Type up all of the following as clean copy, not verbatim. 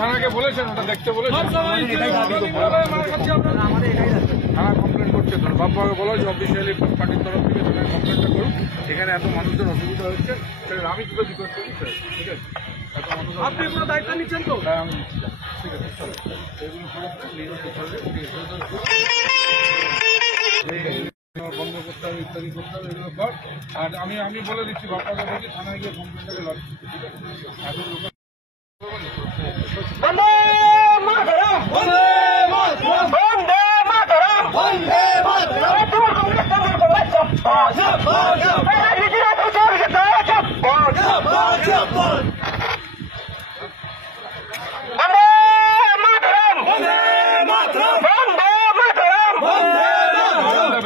থানাকে বলেছেন, ওটা দেখতে বলেছেন, থানা কমপ্লেন করছে তো বাবুকে বলা হয়েছে অফিসিয়ালি পার্টির তরফ থেকে থানায় কমপ্লেনটা করুন। এখানে এত মানুষের অসুবিধা হচ্ছে, আমি কি করে বিকট করি স্যার, ঠিক আছে? আপনি কোনো দায়িত্ব নিচ্ছেন তো? আমি ঠিক আছে, বন্ধ করতে হবে, ইত্যাদি করতে হবে, এগুলো কর। আর আমি বলে দিচ্ছি বাবাকে বলছি থানায় গিয়ে কমপ্লেনটাকে লজ করতে, ঠিক আছে? এখন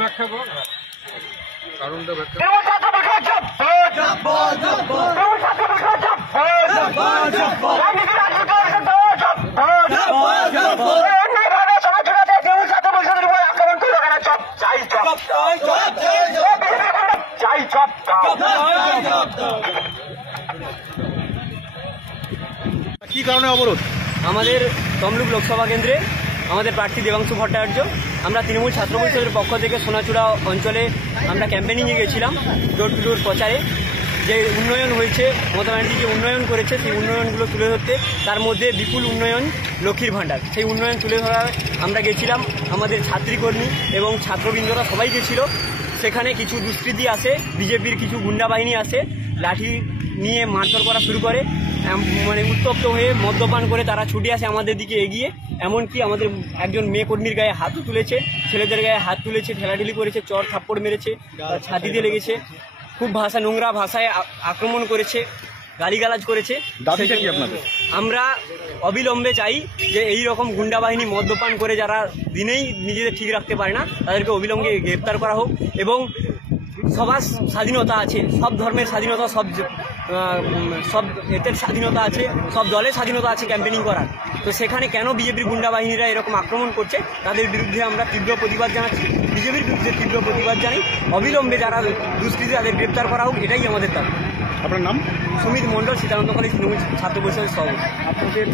ব্যাখ্যা কর, কারণটা ব্যাখ্যা কি কারণে অবরোধ? আমাদের তমলুক লোকসভা কেন্দ্রে আমাদের প্রার্থী দেবাংশু ভট্টাচার্য, আমরা তৃণমূল ছাত্র পরিষদের পক্ষ থেকে সোনাচূড়া অঞ্চলে আমরা ক্যাম্পেনিংয়ে গেছিলাম, ডোর টু ডোর প্রচারে। যে উন্নয়ন হয়েছে, মমতা ব্যানার্জি যে উন্নয়ন করেছে সেই উন্নয়নগুলো তুলে ধরতে, তার মধ্যে বিপুল উন্নয়ন লক্ষ্মীর ভাণ্ডার, সেই উন্নয়ন তুলে ধরার আমরা গেছিলাম। আমাদের ছাত্রীকর্মী এবং ছাত্রবৃন্দরা সবাই গেছিল। সেখানে কিছু দুষ্কৃতী আসে, বিজেপির কিছু গুন্ডা বাহিনী আসে, লাঠি নিয়ে মারধর করা শুরু করে, মানে উত্তপ্ত হয়ে মদ্যপান করে তারা ছুটে আসে আমাদের দিকে এগিয়ে। এমনকি আমাদের একজন মেয়ে কর্মীর গায়ে হাতও তুলেছে, ছেলেদের গায়ে হাত তুলেছে, ঠেলাঠেলি করেছে, চর থাপ্পড় মেরেছে, ছাতিতে লেগেছে, খুব নোংরা ভাষায় আক্রমণ করেছে, গালিগালাজ করেছে। দাবিটা কি আপনাদের? আমরা অবিলম্বে চাই যে এই রকম গুন্ডা বাহিনী মদ্যপান করে যারা দিনেই নিজেদের ঠিক রাখতে পারে না, তাদেরকে অবিলম্বে গ্রেপ্তার করা হোক। এবং সবার স্বাধীনতা আছে, সব ধর্মের স্বাধীনতা, সব এদের স্বাধীনতা আছে, সব দলের স্বাধীনতা আছে ক্যাম্পেনিং করার। তো সেখানে কেন বিজেপির গুন্ডা বাহিনীরা এরকম আক্রমণ করছে, তাদের বিরুদ্ধে আমরা তীব্র প্রতিবাদ জানাচ্ছি, বিজেপির বিরুদ্ধে তীব্র প্রতিবাদ জানাই। অবিলম্বে যারা দুষ্কৃতী তাদের গ্রেপ্তার করা হোক, এটাই আমাদের দাবি। আপনার নাম? সুমিত মণ্ডল, সীতানন্দ কলেজ তৃণমূল ছাত্র পরিষদের সভাপতি। আপনাদের